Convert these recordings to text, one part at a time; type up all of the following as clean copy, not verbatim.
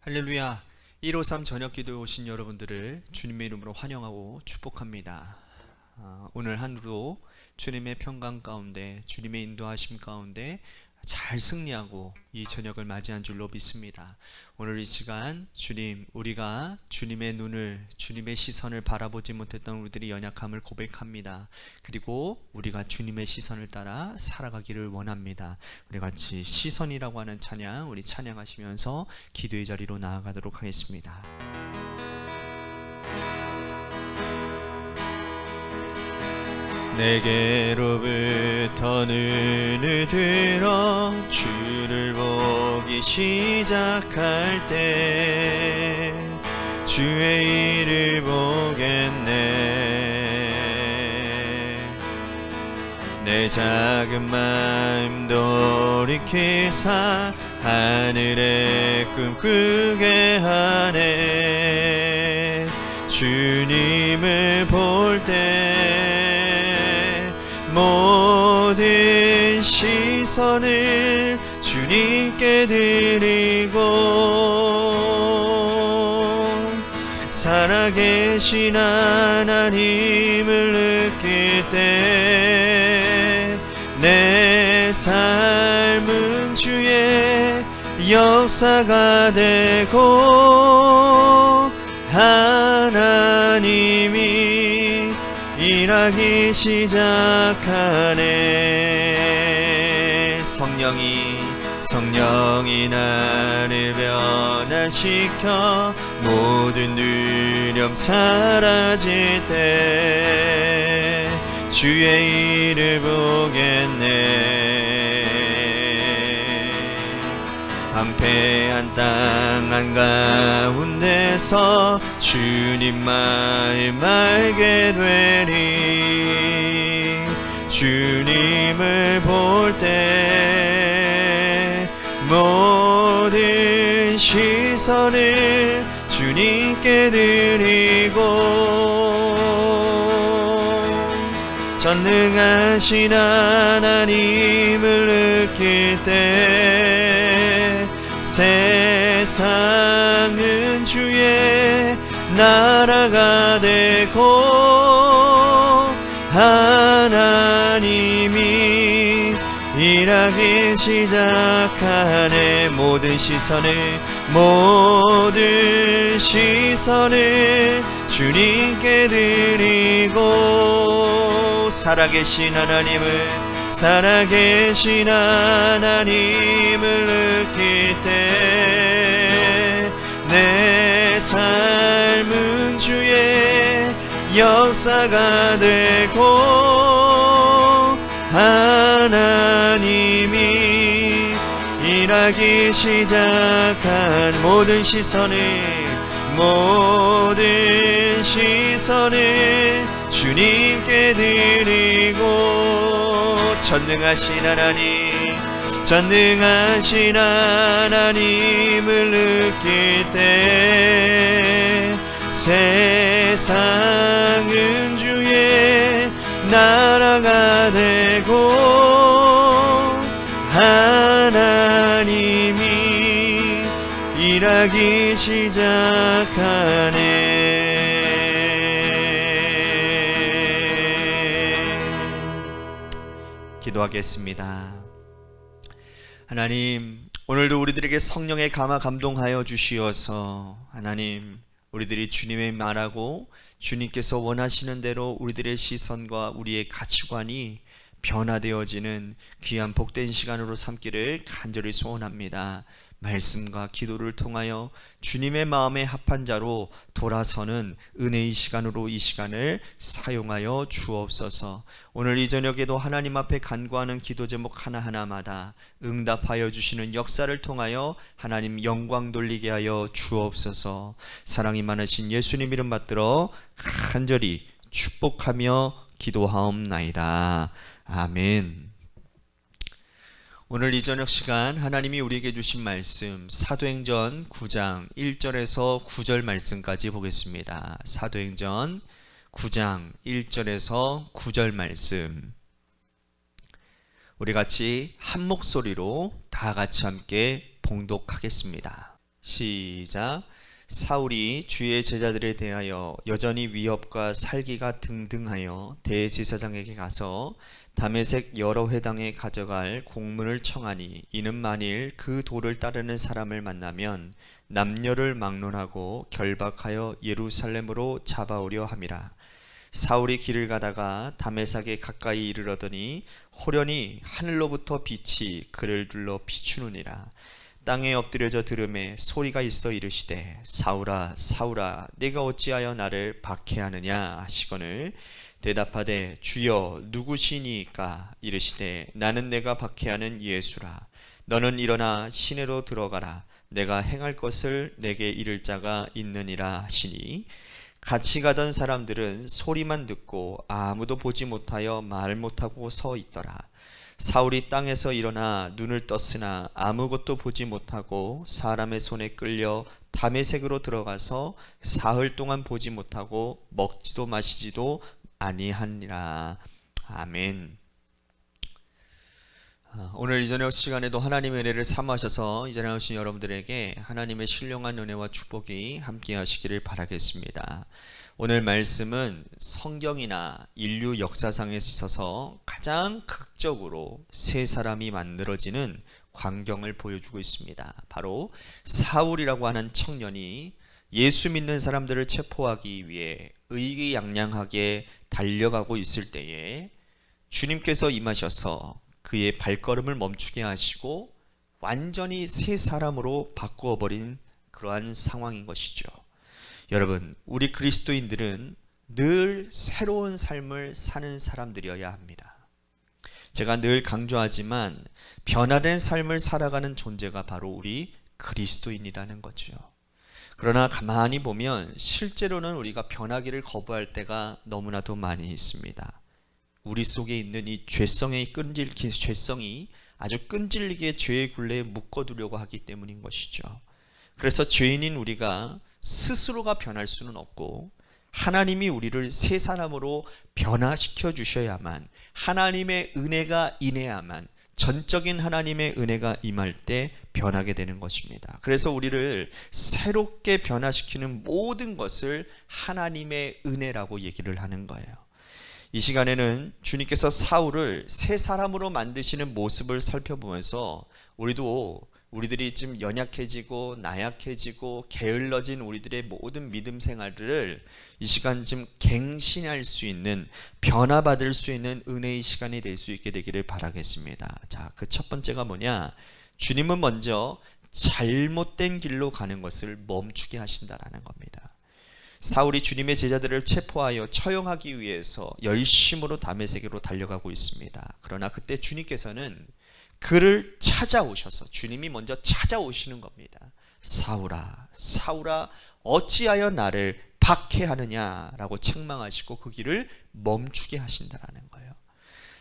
할렐루야. 153 저녁 기도에 오신 여러분들을 주님의 이름으로 환영하고 축복합니다. 오늘 하루도 주님의 평강 가운데, 주님의 인도하심 가운데 잘 승리하고 이 저녁을 맞이한 줄로 믿습니다. 오늘 이 시간 우리가 주님의 눈을, 주님의 시선을 바라보지 못했던 우리들이 연약함을 고백합니다. 그리고 우리가 주님의 시선을 따라 살아가기를 원합니다. 우리 같이 시선이라고 하는 찬양, 우리 찬양하시면서 기도의 자리로 나아가도록 하겠습니다. 내게로부터 눈을 들어 주를 보기 시작할 때 주의 일을 보겠네. 내 작은 마음 돌이키사 하늘의 꿈 꾸게 하네. 주님을 볼 때 모든 시선을 주님께 드리고 살아계신 하나님을 느낄 때 내 삶은 주의 역사가 되고 하나님이 일하기 시작하네. 성령이 나를 변화시켜 모든 두려움 사라질 때 주의 일을 보겠네. 황폐한 땅 한가운데서 주님 마음 알게 되리. 주님을 볼 때 모든 시선을 주님께 드리고 전능하신 하나님을 느낄 때 세상은 주의 나라가 되고 하나님이 일하기 시작하네. 모든 시선을 주님께 드리고 살아계신 하나님을 느낄 때 내 삶은 주의 역사가 되고 하나님이 일하기 시작한 모든 시선을 주님께 드리고 전능하신 하나님을 느낄 때 세상은 주의 나라가 되고 하나님이 일하기 시작하네. 기도하겠습니다. 하나님, 오늘도 우리들에게 성령의 감화 감동하여 주시어서 하나님, 우리들이 주님의 말하고 주님께서 원하시는 대로 우리들의 시선과 우리의 가치관이 변화되어지는 귀한 복된 시간으로 삼기를 간절히 소원합니다. 말씀과 기도를 통하여 주님의 마음에 합한 자로 돌아서는 은혜의 시간으로 이 시간을 사용하여 주옵소서. 오늘 이 저녁에도 하나님 앞에 간구하는 기도 제목 하나하나마다 응답하여 주시는 역사를 통하여 하나님 영광 돌리게 하여 주옵소서. 사랑이 많으신 예수님 이름 받들어 간절히 축복하며 기도하옵나이다. 아멘. 오늘 이 저녁 시간 하나님이 우리에게 주신 말씀 사도행전 9장 1절에서 9절 말씀까지 보겠습니다. 사도행전 9장 1절에서 9절 말씀, 우리 같이 한 목소리로 다 같이 함께 봉독하겠습니다. 시작. 사울이 주의 제자들에 대하여 여전히 위협과 살기가 등등하여 대제사장에게 가서 다메섹 여러 회당에 가져갈 공문을 청하니, 이는 만일 그 도를 따르는 사람을 만나면 남녀를 막론하고 결박하여 예루살렘으로 잡아오려 함이라. 사울이 길을 가다가 다메섹에 가까이 이르러더니 호련히 하늘로부터 빛이 그를 둘러 비추느니라. 땅에 엎드려져 들음에 소리가 있어 이르시되, 사울아 사울아 내가 어찌하여 나를 박해하느냐 하시거늘, 대답하되 주여 누구시니까? 이르시되 나는 내가 박해하는 예수라. 너는 일어나 시내로 들어가라. 내가 행할 것을 내게 이를 자가 있느니라 하시니, 같이 가던 사람들은 소리만 듣고 아무도 보지 못하여 말 못하고 서 있더라. 사울이 땅에서 일어나 눈을 떴으나 아무것도 보지 못하고 사람의 손에 끌려 다메섹으로 들어가서 사흘 동안 보지 못하고 먹지도 마시지도 아니하니라. 아멘. 오늘 이 저녁 시간에도 하나님의 은혜를 사모하셔서 이 자리에 오신 여러분들에게 하나님의 신령한 은혜와 축복이 함께 하시기를 바라겠습니다. 오늘 말씀은 성경이나 인류 역사상에 있어서 가장 극적으로 세 사람이 만들어지는 광경을 보여주고 있습니다. 바로 사울이라고 하는 청년이 예수 믿는 사람들을 체포하기 위해 의기양양하게 달려가고 있을 때에 주님께서 임하셔서 그의 발걸음을 멈추게 하시고 완전히 새 사람으로 바꾸어 버린 그러한 상황인 것이죠. 여러분, 우리 그리스도인들은 늘 새로운 삶을 사는 사람들이어야 합니다. 제가 늘 강조하지만 변화된 삶을 살아가는 존재가 바로 우리 그리스도인이라는 거죠. 그러나 가만히 보면 실제로는 우리가 변하기를 거부할 때가 너무나도 많이 있습니다. 우리 속에 있는 이 죄성이 아주 끈질기게 죄의 굴레에 묶어두려고 하기 때문인 것이죠. 그래서 죄인인 우리가 스스로가 변할 수는 없고, 하나님이 우리를 새 사람으로 변화시켜 주셔야만, 하나님의 은혜가 임해야만, 전적인 하나님의 은혜가 임할 때 변하게 되는 것입니다. 그래서 우리를 새롭게 변화시키는 모든 것을 하나님의 은혜라고 얘기를 하는 거예요. 이 시간에는 주님께서 사울을 새 사람으로 만드시는 모습을 살펴보면서 우리들이 좀 연약해지고 나약해지고 게을러진 우리들의 모든 믿음 생활을 이 시간 좀 갱신할 수 있는, 변화받을 수 있는 은혜의 시간이 될 수 있게 되기를 바라겠습니다. 자, 그 첫 번째가 뭐냐? 주님은 먼저 잘못된 길로 가는 것을 멈추게 하신다라는 겁니다. 사울이 주님의 제자들을 체포하여 처형하기 위해서 열심으로 다메섹으로 달려가고 있습니다. 그러나 그때 주님께서는 그를 찾아오셔서, 주님이 먼저 찾아오시는 겁니다. 사울아 사울아 어찌하여 나를 박해하느냐라고 책망하시고 그 길을 멈추게 하신다라는 거예요.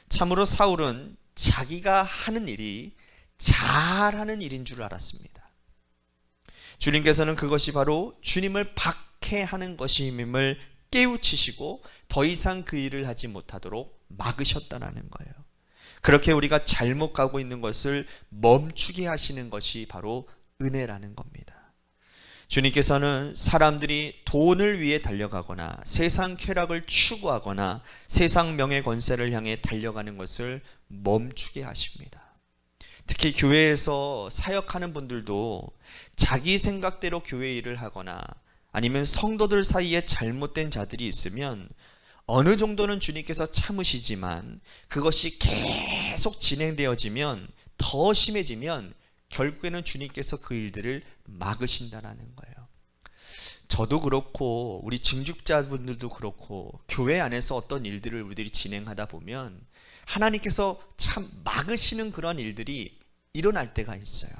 참으로 사울은 자기가 하는 일이 잘하는 일인 줄 알았습니다. 주님께서는 그것이 바로 주님을 박해하는 것임을 깨우치시고 더 이상 그 일을 하지 못하도록 막으셨다는 거예요. 그렇게 우리가 잘못 가고 있는 것을 멈추게 하시는 것이 바로 은혜라는 겁니다. 주님께서는 사람들이 돈을 위해 달려가거나 세상 쾌락을 추구하거나 세상 명예 권세를 향해 달려가는 것을 멈추게 하십니다. 특히 교회에서 사역하는 분들도 자기 생각대로 교회 일을 하거나 아니면 성도들 사이에 잘못된 자들이 있으면 어느 정도는 주님께서 참으시지만 그것이 계속 진행되어지면, 더 심해지면 결국에는 주님께서 그 일들을 막으신다는 거예요. 저도 그렇고 우리 증축자분들도 그렇고 교회 안에서 어떤 일들을 우리들이 진행하다 보면 하나님께서 참 막으시는 그런 일들이 일어날 때가 있어요.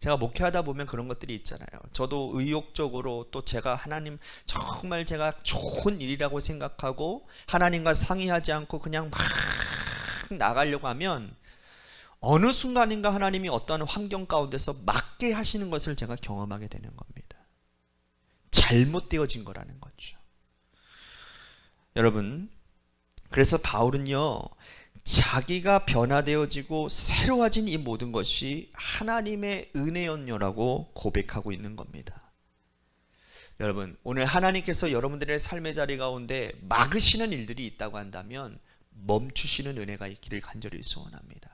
제가 목회하다 보면 그런 것들이 있잖아요. 저도 의욕적으로 또 제가 하나님 정말 제가 좋은 일이라고 생각하고 하나님과 상의하지 않고 그냥 막 나가려고 하면 어느 순간인가 하나님이 어떠한 환경 가운데서 막게 하시는 것을 제가 경험하게 되는 겁니다. 잘못되어진 거라는 거죠. 여러분, 그래서 바울은요, 자기가 변화되어지고 새로워진 이 모든 것이 하나님의 은혜였냐라고 고백하고 있는 겁니다. 여러분, 오늘 하나님께서 여러분들의 삶의 자리 가운데 막으시는 일들이 있다고 한다면 멈추시는 은혜가 있기를 간절히 소원합니다.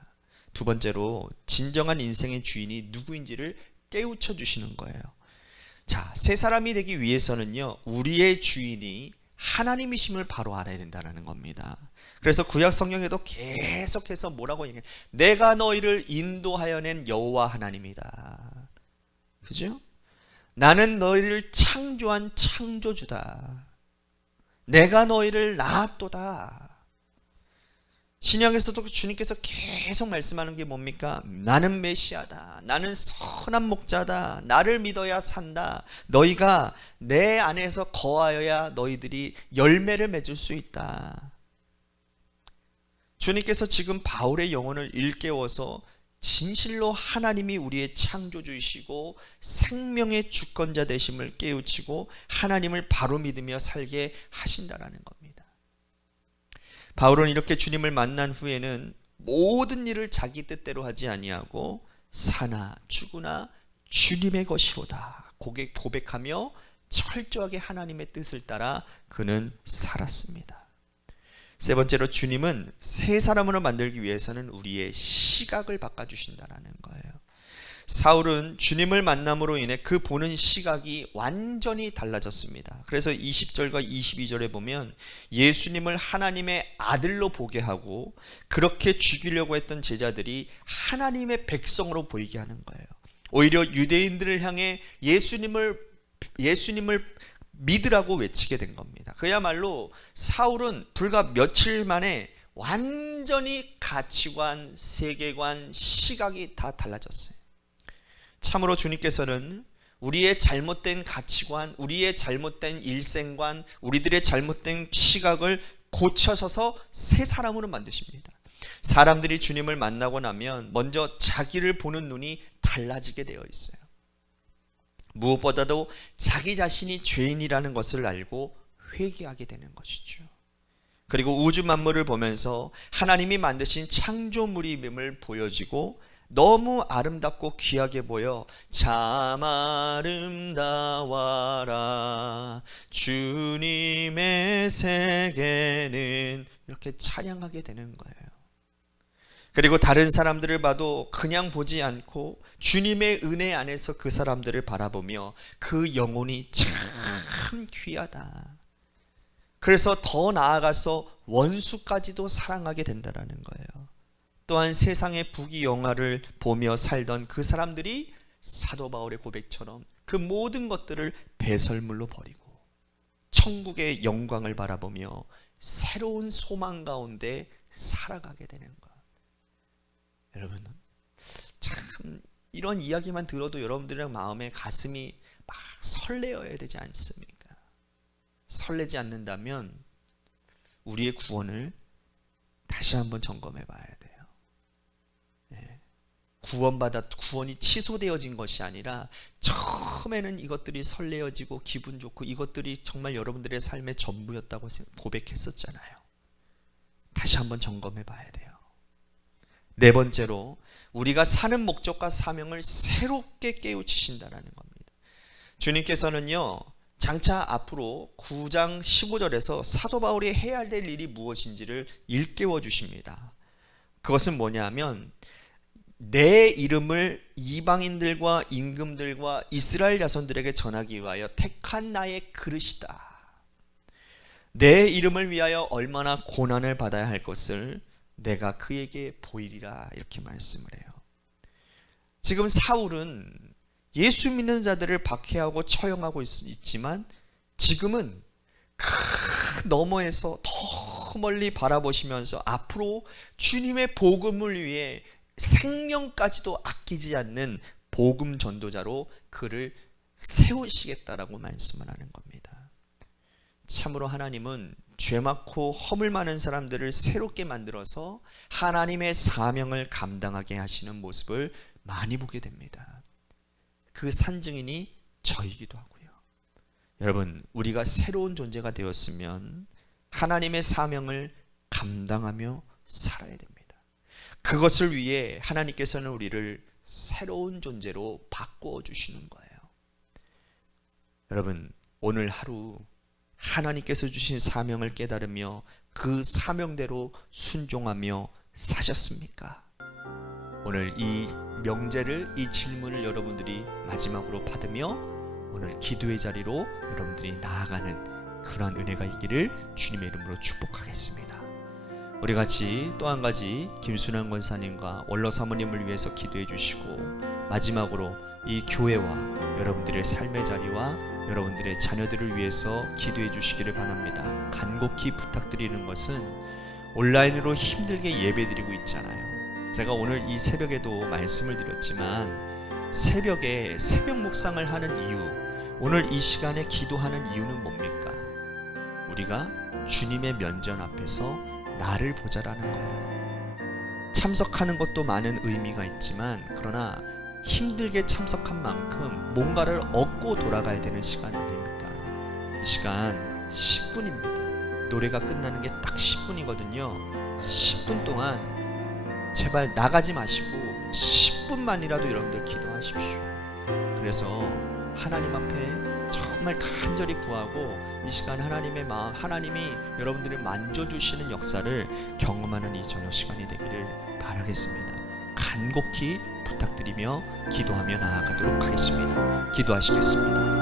두 번째로, 진정한 인생의 주인이 누구인지를 깨우쳐 주시는 거예요. 자, 새 사람이 되기 위해서는요, 우리의 주인이 하나님이심을 바로 알아야 된다는 겁니다. 그래서 구약 성경에도 계속해서 뭐라고 얘기해요? 내가 너희를 인도하여 낸 여호와 하나님이다. 그죠? 나는 너희를 창조한 창조주다. 내가 너희를 낳았도다. 신약에서도 주님께서 계속 말씀하는 게 뭡니까? 나는 메시아다. 나는 선한 목자다. 나를 믿어야 산다. 너희가 내 안에서 거하여야 너희들이 열매를 맺을 수 있다. 주님께서 지금 바울의 영혼을 일깨워서 진실로 하나님이 우리의 창조주이시고 생명의 주권자 되심을 깨우치고 하나님을 바로 믿으며 살게 하신다라는 겁니다. 바울은 이렇게 주님을 만난 후에는 모든 일을 자기 뜻대로 하지 아니하고 사나 죽으나 주님의 것이로다 고백하며 철저하게 하나님의 뜻을 따라 그는 살았습니다. 세 번째로, 주님은 새 사람으로 만들기 위해서는 우리의 시각을 바꿔주신다는 거예요. 사울은 주님을 만남으로 인해 그 보는 시각이 완전히 달라졌습니다. 그래서 20절과 22절에 보면 예수님을 하나님의 아들로 보게 하고 그렇게 죽이려고 했던 제자들이 하나님의 백성으로 보이게 하는 거예요. 오히려 유대인들을 향해 예수님을 믿으라고 외치게 된 겁니다. 그야말로 사울은 불과 며칠 만에 완전히 가치관, 세계관, 시각이 다 달라졌어요. 참으로 주님께서는 우리의 잘못된 가치관, 우리의 잘못된 일생관, 우리들의 잘못된 시각을 고쳐서서 새 사람으로 만드십니다. 사람들이 주님을 만나고 나면 먼저 자기를 보는 눈이 달라지게 되어 있어요. 무엇보다도 자기 자신이 죄인이라는 것을 알고 회개하게 되는 것이죠. 그리고 우주 만물을 보면서 하나님이 만드신 창조물임을 보여지고 너무 아름답고 귀하게 보여 참 아름다워라 주님의 세계는 이렇게 찬양하게 되는 거예요. 그리고 다른 사람들을 봐도 그냥 보지 않고 주님의 은혜 안에서 그 사람들을 바라보며 그 영혼이 참 귀하다. 그래서 더 나아가서 원수까지도 사랑하게 된다는 거예요. 또한 세상의 부귀영화를 보며 살던 그 사람들이 사도 바울의 고백처럼 그 모든 것들을 배설물로 버리고 천국의 영광을 바라보며 새로운 소망 가운데 살아가게 되는 것. 여러분, 참 이런 이야기만 들어도 여러분들이랑 마음에 가슴이 막 설레어야 되지 않습니까? 설레지 않는다면 우리의 구원을 다시 한번 점검해 봐야 돼요. 구원이 취소되어진 것이 아니라 처음에는 이것들이 설레어지고 기분 좋고 이것들이 정말 여러분들의 삶의 전부였다고 고백했었잖아요. 다시 한번 점검해 봐야 돼요. 네 번째로, 우리가 사는 목적과 사명을 새롭게 깨우치신다는 겁니다. 주님께서는요, 장차 앞으로 9장 15절에서 사도 바울이 해야 될 일이 무엇인지를 일깨워 주십니다. 그것은 뭐냐면 내 이름을 이방인들과 임금들과 이스라엘 자손들에게 전하기 위하여 택한 나의 그릇이다. 내 이름을 위하여 얼마나 고난을 받아야 할 것을 내가 그에게 보이리라, 이렇게 말씀을 해요. 지금 사울은 예수 믿는 자들을 박해하고 처형하고 있지만 지금은 그 너머에서 더 멀리 바라보시면서 앞으로 주님의 복음을 위해 생명까지도 아끼지 않는 복음 전도자로 그를 세우시겠다라고 말씀을 하는 겁니다. 참으로 하나님은 죄 많고 허물 많은 사람들을 새롭게 만들어서 하나님의 사명을 감당하게 하시는 모습을 많이 보게 됩니다. 그 산증인이 저이기도 하고요. 여러분, 우리가 새로운 존재가 되었으면 하나님의 사명을 감당하며 살아야 됩니다. 그것을 위해 하나님께서는 우리를 새로운 존재로 바꾸어 주시는 거예요. 여러분, 오늘 하루 하나님께서 주신 사명을 깨달으며 그 사명대로 순종하며 사셨습니까? 오늘 이 명제를, 이 질문을 여러분들이 마지막으로 받으며 오늘 기도의 자리로 여러분들이 나아가는 그러한 은혜가 있기를 주님의 이름으로 축복하겠습니다. 우리 같이 또 한 가지 김순환 권사님과 원로 사모님을 위해서 기도해 주시고, 마지막으로 이 교회와 여러분들의 삶의 자리와 여러분들의 자녀들을 위해서 기도해 주시기를 바랍니다. 간곡히 부탁드리는 것은, 온라인으로 힘들게 예배드리고 있잖아요. 제가 오늘 이 새벽에도 말씀을 드렸지만, 새벽에 새벽 묵상을 하는 이유, 오늘 이 시간에 기도하는 이유는 뭡니까? 우리가 주님의 면전 앞에서 나를 보자라는 거예요. 참석하는 것도 많은 의미가 있지만, 그러나 힘들게 참석한 만큼 뭔가를 얻고 돌아가야 되는 시간 아닙니까? 이 시간 10분입니다. 노래가 끝나는 게 딱 10분이거든요. 10분 동안 제발 나가지 마시고 10분만이라도 여러분들 기도하십시오. 그래서 하나님 앞에 정말 간절히 구하고, 이 시간 하나님의 마음, 하나님이 여러분들을 만져주시는 역사를 경험하는 이 저녁 시간이 되기를 바라겠습니다. 간곡히 부탁드리며 기도하며 나아가도록 하겠습니다. 기도하시겠습니다.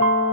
아